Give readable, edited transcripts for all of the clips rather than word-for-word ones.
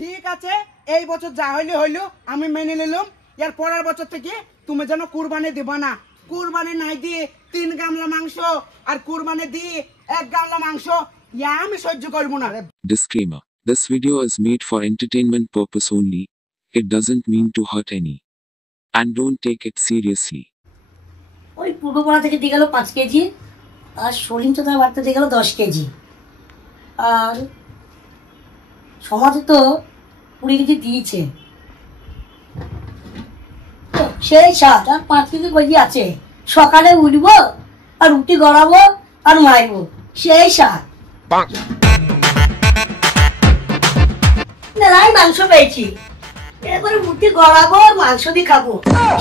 ঠিক আছে, এই বছর যা হইলে হইলো, আমি মেনে নিলাম। এর পরের বছর থেকে তুমি যেন কুরবানি দিবা না। কুরবানি নাই দিয়ে 3 গামলা মাংস আর কুরবানি দিয়ে 1 গামলা মাংস, ইয়া আমি সহ্য করব না। Disclaimer: This video is made for entertainment purpose only. It doesn't mean to hurt any. And don't take it seriously. ওই পূর্বপাড়া থেকে দিয়ে গেল 5 কেজি, আর সলিম চাচার বাড়িতে দিয়ে গেল 10 কেজি, আর সমাজে তো 20 কেজি দিয়েছে। সেই সাত আর 5 কেজি কেজি আছে। সকালে উঠবো আর রুটি গড়াবো আর মারবো, সেই সাত। মেলায় মাংস পেয়েছি, এরপরে রুটি গড়াবো আর মাংস দিয়ে খাবো,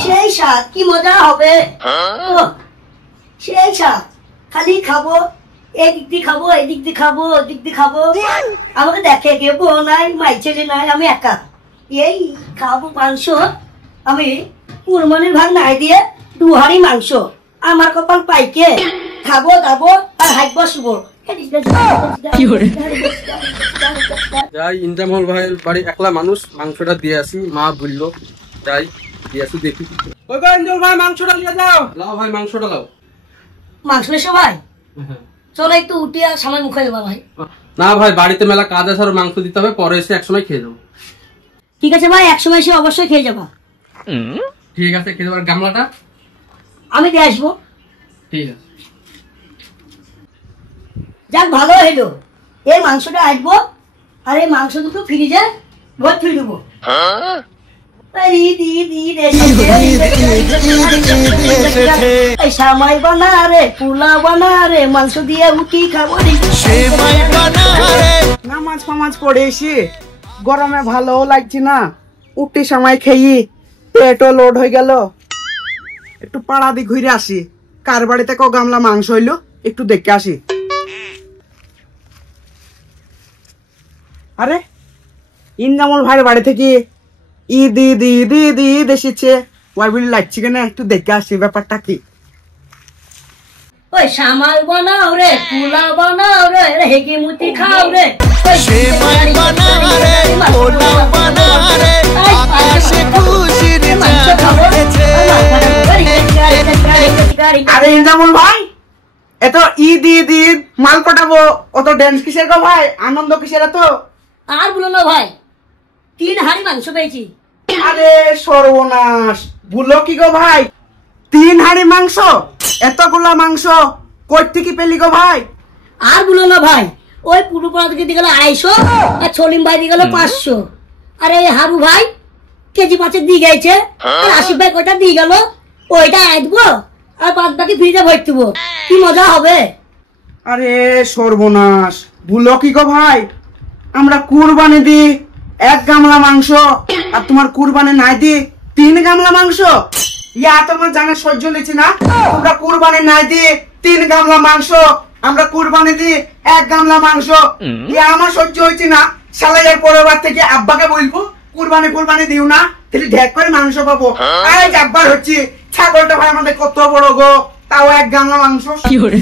সেই সাত। কি মজা হবে, সেই সাত। খালি খাবো, এদিক দিয়ে খাবো, এদিক দিয়ে খাবো, ওদিক দিয়ে খাবো। আমাকে দেখে কে বউ নাই, মাই ছেলে নাই, আমি একা এই খাবো মাংস। আমি কুরবানির ভাগ নাই দিয়ে 2 হাঁড়ি মাংস, আমার কপাল পাইকে খাবো দাবো আর হাইট বসবো। যাই ইন্দ্রামল ভাইয়ের বাড়ি, একলা মানুষ, মাংসটা দিয়ে আসি। মা বললো যাই দিয়ে আসি, দেখি। ওই ভাই ইন্দ্রামল ভাই মাংসটা নিয়ে যাও। লাও ভাই মাংসটা লাও। মাংস এসো ভাই, চলো একটু উঠে আর সময় মুখে দেবা ভাই। না ভাই, বাড়িতে মেলা কাজ আছে, আর মাংস দিতে হবে, পরে এসে একসময় খেয়ে যাবো। ঠিক আছে ভাই, একসময় এসে অবশ্যই খেয়ে যাবা। ঠিক আছে, খেয়ে যাবো। গামলাটা আমি দিয়ে আসবো। ঠিক আছে। যাক ভালো হইলো, এই মাংসটা আসবো আর এই মাংস দুটো ফ্রিজে ভর্তি দেবো। সামাই বানা রে, পোলা বানা রে, মাংস দিয়ে উঠি খাবো। নামাজ ফামাজ পড়ে এসে গরমে ভালো লাগছে না, উঠি সময় খেয়ে পেটও লোড হয়ে গেল। একটু পাড়া দিয়ে ঘুরে আসি, কার বাড়িতে ক গামলা মাংস হইলো একটু দেখে আসি। আরে ইন্দ্রামল ভাইয়ের বাড়ি থেকে ঈদ ঈদ ঈদ ঈদ ঈদ এসেছে, ওই বলি লাগছে কেন, একটু দেখে আসি ব্যাপারটা কি। ওই সামাল বানাও রে, পোলা বানাও রে, হেগে মুতি খাও রে। আরে ইন্দ্রামল ভাই, এত ঈদ ঈদ ঈদ মাল পটাবো, অত ড্যান্স কিসের গো ভাই, আনন্দ কিসের এত? আর বলো না ভাই, 3 হাঁড়ি মাংস পেয়েছি। আরে সর্বনাশ, ভুলো কি গো ভাই, 3 হাঁড়ি মাংস? এতগুলা মাংস কই থেকে পেলি গো ভাই? আর বলো না ভাই, ওই পূর্বপাড়া থেকে দিয়ে গেল 250, আর সলিম ভাই দিয়ে গেল 500, আর এই হারু ভাই কেজি 5 দিয়ে গেছে, আর আসিফ ভাই কয়টা দিয়ে গেল, ওইটা আসবো আর বাদ বাকি ফ্রিজে ভরে দেবো। কি মজা হবে। আরে সর্বনাশ, ভুলো কি গো ভাই, আমরা কুরবানি দি 1 গামলা মাংস, আর তোমার কুরবানি নাই দি 3 গামলা মাংস। ইয়া তোমার জানা সহ্য লিছি না, তোমরা কুরবানি নাই দি 3 গামলা মাংস, আমরা কুরবানি দি 1 গামলা মাংস। ইয়া আমার সহ্য হইছে না। শালা এর পরের বার থেকে আব্বাকে বলবো কুরবানি দিও না, তাহলে ঢেক করে মাংস পাবো। আরে আব্বার হচ্ছে, ছাগলটা ভাই আমাদের কত বড় গো, তাও 1 গামলা মাংস। কি করে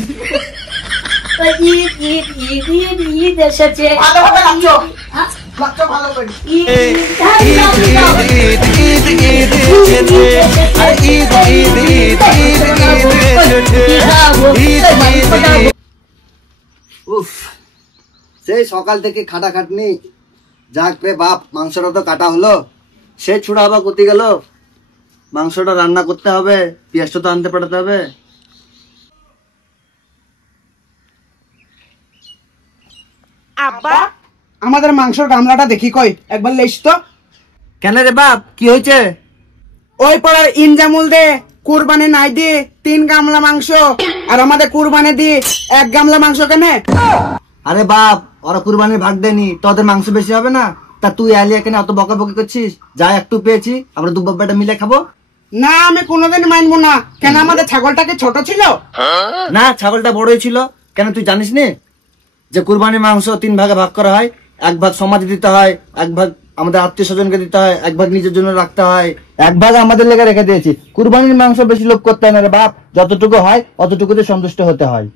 ঈদ ঈদ ঈদ ঈদ ঈদ এসেছে, ভালোভাবে লাগছো, লাগছো ভালো করে। উফ, সেই সকাল থেকে খাটাখাটনি, যাক রে বাপ, মাংসটা তো কাটা হলো, সে ছুড়া হবা করতে গেল, মাংসটা রান্না করতে হবে, পেঁয়াজটা তো আনতে পাঠাতে হবে। আব্বা, আমাদের মাংসের গামলাটা দেখি কই, একবার লেস তো। কেন রে বাপ, কি হয়েছে? ওই পাড়ার ইনজামুল দে কুরবানি নাই দি 3 গামলা মাংস, আর আমাদের কুরবানি দি 1 গামলা মাংস কেন? আরে বাপ, ওরা কুরবানির ভাগ দেয়নি, তোদের মাংস বেশি হবে না? তা তুই আলিয়া কেন অত বকাবকি করছিস? যা একটু পেয়েছি, আমরা 2 বাপ্পাটা মিলে খাবো। না, আমি কোনোদিন মানবো না। কেন, আমাদের ছাগলটাকে ছোট ছিল? না, ছাগলটা বড়ই ছিল। কেন তুই জানিস নি যে কুরবানির মাংস 3 ভাগে ভাগ করা হয়? 1 ভাগ সমাজে দিতে হয়, 1 ভাগ আমাদের আত্মীয় স্বজনকে দিতে হয়, 1 ভাগ নিজের জন্য রাখতে হয়, 1 ভাগ আমাদের লেগে রেখে দিয়েছি। কুরবানির মাংস বেশি লোভ করতে হয় না রে বাপ, যতটুকু হয় অতটুকুতে সন্তুষ্ট হতে হয়।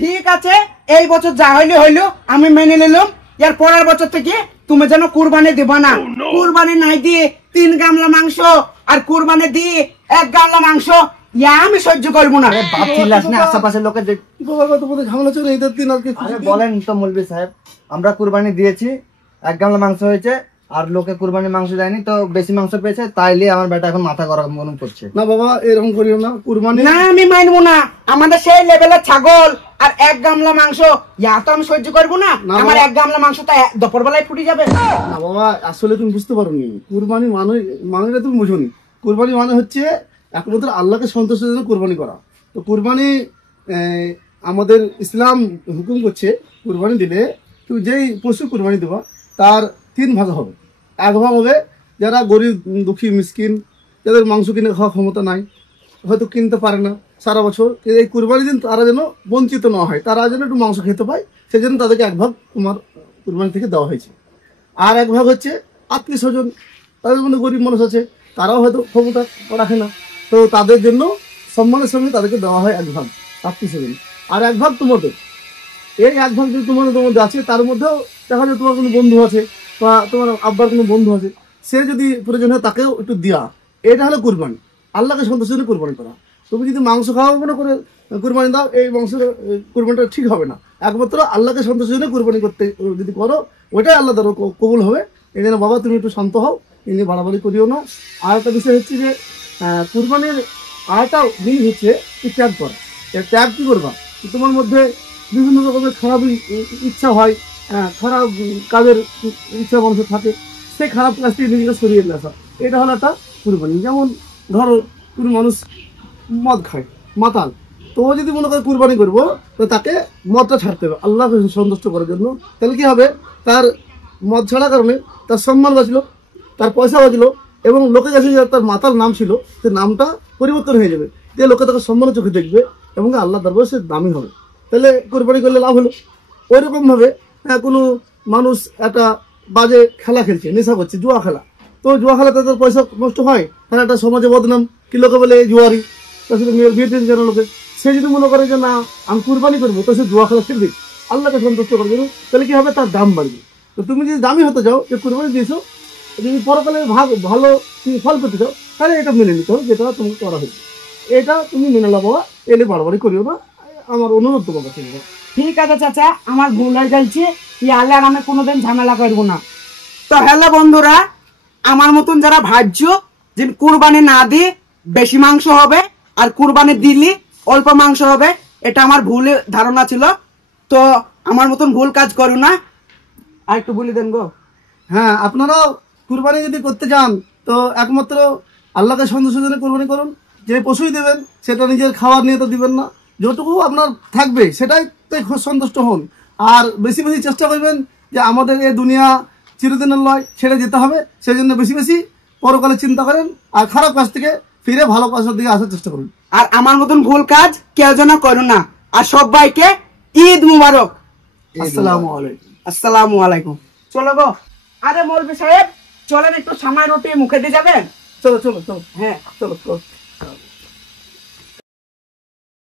ঠিক আছে, এই বছর যা হইলো হইলো, আমি মেনে নিলাম। এর পরের বছর থেকে তুমি যেন কুরবানি দিবা না। কুরবানি নাই দিয়ে 3 গামলা মাংস আর কুরবানি দিয়ে 1 গামলা মাংস, ইয়া আমি সহ্য করবো না। বাপ চিল্লাস না, আশেপাশের লোকের তোমাদের ঝামেলা চলে ঈদের দিন আজকে। আরে বলেন তো মৌলভী সাহেব, আমরা কুরবানি দিয়েছি, 1 গামলা মাংস হয়েছে, আর লোকে কুরবানি মাংস দেয়নি তো বেশি মাংস পেয়েছে, তাইলে আমার বেটা এখন মাথা গরম মনে করছে। না বাবা এরকম করিও না, কুরবানি না আমি মানবো না। আমাদের সেই লেভেলের ছাগল আর 1 গামলা মাংস, ইয়া তো আমি সহ্য করবো না। আমার 1 গামলা মাংস তো দুপুর বেলায় ফুটে যাবে। না বাবা, আসলে তুমি বুঝতে পারোনি, কুরবানি মানে তুমি বুঝোনি। কুরবানি মানে হচ্ছে একমাত্র আল্লাহকে সন্তুষ্টের জন্য কুরবানি করা। তো কুরবানি আমাদের ইসলাম হুকুম করছে, কুরবানি দিলে তুমি যেই পশু কুরবানি দেবা তার 3 ভাগ হবে। 1 ভাগ হবে যারা গরিব দুঃখী মিসকিন, যাদের মাংস কিনে খাওয়ার ক্ষমতা নাই, হয়তো কিনতে পারে না সারা বছর, এই কুরবানি দিন তারা যেন বঞ্চিত না হয়, তারা যেন একটু মাংস খেতে পায়, সেই জন্য তাদেরকে 1 ভাগ তোমার কুরবানি থেকে দেওয়া হয়েছে। আর 1 ভাগ হচ্ছে আত্মীয় স্বজন, তাদের মধ্যে গরিব মানুষ আছে, তারাও হয়তো ক্ষমতা রাখে না, তো তাদের জন্য সম্মানের সঙ্গে তাদেরকে দেওয়া হয় 1 ভাগ আত্মীয় স্বজন। আর 1 ভাগ তোমাদের, এই 1 ভাগ যদি তোমাদের মধ্যে আছে, তার মধ্যেও দেখা যায় তোমার কোনো বন্ধু আছে বা তোমার আব্বার কোনো বন্ধু আছে, সে যদি প্রয়োজন হয় তাকেও একটু দেওয়া, এটা হলো কুরবানি, আল্লাহকে সন্তুষ্ট করে কুরবানি করা। তুমি যদি মাংস খাওয়া মনে করে কুরবানি দাও, এই মাংসের কুরবানিটা ঠিক হবে না। একমাত্র আল্লাহকে সন্তুষ্ট করে কুরবানি করতে যদি করো, ওইটাই আল্লাহ দ্বারা কবুল হবে। এই জন্য বাবা তুমি একটু শান্ত হও, এই নিয়ে বাড়াবাড়ি করিও না। আর একটা বিষয় হচ্ছে যে কুরবানির আরেকটা জিনিস হচ্ছে ত্যাগ করা। ত্যাগ কি করবা, তোমার মধ্যে বিভিন্ন রকমের খারাপ ইচ্ছা হয়, খারাপ কাজের ইচ্ছা মানুষের থাকে, সেই খারাপ কাজটি নিজেকে সরিয়ে নিয়ে আসা, এটা হলো একটা কুরবানি। যেমন ধরো কোনো মানুষ মদ খায়, মাতাল, তো ও যদি মনে করে কুরবানি করবো, তো তাকে মদটা ছাড়তে হবে আল্লাহকে সন্তুষ্ট করার জন্য। তাহলে কি হবে, তার মদ ছাড়ার কারণে তার সম্মান বাঁচলো, তার পয়সা বাঁচলো, এবং লোকের কাছে তার মাতাল নাম ছিল সে নামটা পরিবর্তন হয়ে যাবে, যে লোকে তাকে সম্মানের চোখে দেখবে এবং আল্লাহ দরবারে সে দামি হবে। তাহলে কোরবানি করলে লাভ হলো। ওই রকম ভাবে কোনো মানুষ একটা বাজে খেলা খেলছে, নেশা করছে, জুয়া খেলা, তো জুয়া খেলাতে তার পয়সা নষ্ট হয়, তাহলে একটা সমাজে বদনাম, কি লোকে বলে জুয়ারি, তাছাড়া মেয়ের বিয়ে দিন যেন লোকে, সে যদি মনে করে যে না আমি কুরবানি করবো, তো সে জুয়া খেলা খেলবে আল্লাহকে সন্তুষ্ট করার জন্য, তাহলে কি হবে, তার দাম বাড়বে। তো তুমি যদি দামি হতে চাও, যে কুরবানি দিয়েছো, যদি পরকালে ভালো ফল পেতে চাও, তাহলে এটা মেনে নিতে হবে যেটা তোমাকে করা হয়েছে, এটা তুমি মেনে নাও বাবা, এলে বাড়াবাড়ি করিও না, আমার অনুরোধ তোমার কাছে। ঠিক আছে চাচা, আমার ভুল হয়ে যাচ্ছে, আল্লাহ আর আমি কোনোদিন ঝামেলা করবো না। তো হ্যালো বন্ধুরা, আমার মতন যারা ভাবছ যে কুরবানি না দিয়ে বেশি মাংস হবে আর কুরবানি দিলে অল্প মাংস হবে, এটা আমার ভুল ধারণা ছিল। তো আমার মতন ভুল কাজ করো না। আর একটু বলে দেন গো। হ্যাঁ, আপনারাও কুরবানি যদি করতে চান, তো একমাত্র আল্লাহকে সন্তুষ্টের জন্য কুরবানি করুন। যে পশুই দেবেন সেটা নিজের খাওয়ার নিয়ে তো দিবেন না, যতটুকু আপনার থাকবে সেটাই সন্তুষ্ট হন। আর বেশি বেশি চেষ্টা করবেন যে আমাদের এই দুনিয়া চিরদিনের নয়, ছেড়ে যেতে হবে, সেই জন্য বেশি বেশি পরকালে চিন্তা করেন, আর খারাপ কাজ থেকে ফিরে ভালো কাজের দিকে আসার চেষ্টা করুন। আর আমার মতন ভুল কাজ কেউ যেন করো না। আর সবাইকে ঈদ মুবারক। আসসালামু আলাইকুম। আসসালামু আলাইকুম। চলো গো। আরে মৌলভী সাহেব, চলেন একটু সামাই রুটি মুখে দিয়ে যাবেন। চলো চলো চলো, হ্যাঁ চলো চলো।